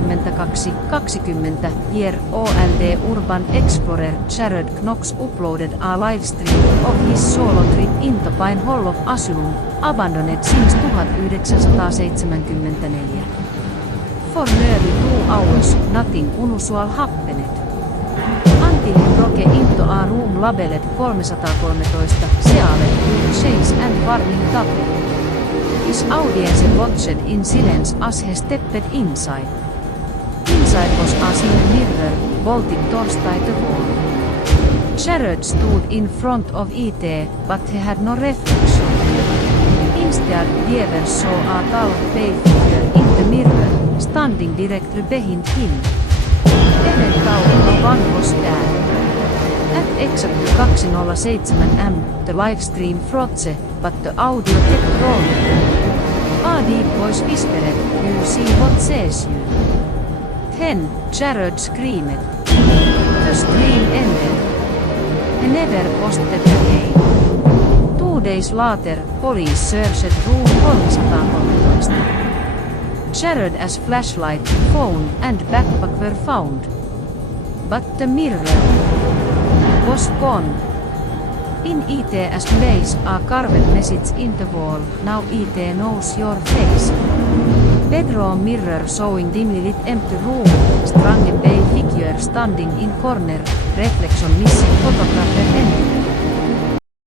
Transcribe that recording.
22:20 year old Urban Explorer Jared Knox uploaded a live stream of his solo trip into Pine Hollow Asylum, abandoned since 1974. For nearly 2 hours, nothing unusual happened. Until he broke into a room labeled 313 Sealed with chains and warning tablet. His audience watched in silence as he stepped inside. Inside was a silver mirror, bolted towards the wall. Jared stood in front of it, but he had no reflection. Instead, Diever saw a tall, pale figure in the mirror, standing directly behind him. One was there. At exactly 2:07 am, the live stream froze, but the audio kept rolling. A deep voice whispered, "You see what says you." Then, Jared screamed. The stream ended. He never posted again. 2 days later, police searched room 313. Jared's flashlight, phone and backpack were found. But the mirror was gone. In ET's place, a carved message in the wall, "Now ET knows your face." Bedroom mirror showing dimly lit empty room, strange pale figure standing in corner, reflection missing photographer entry.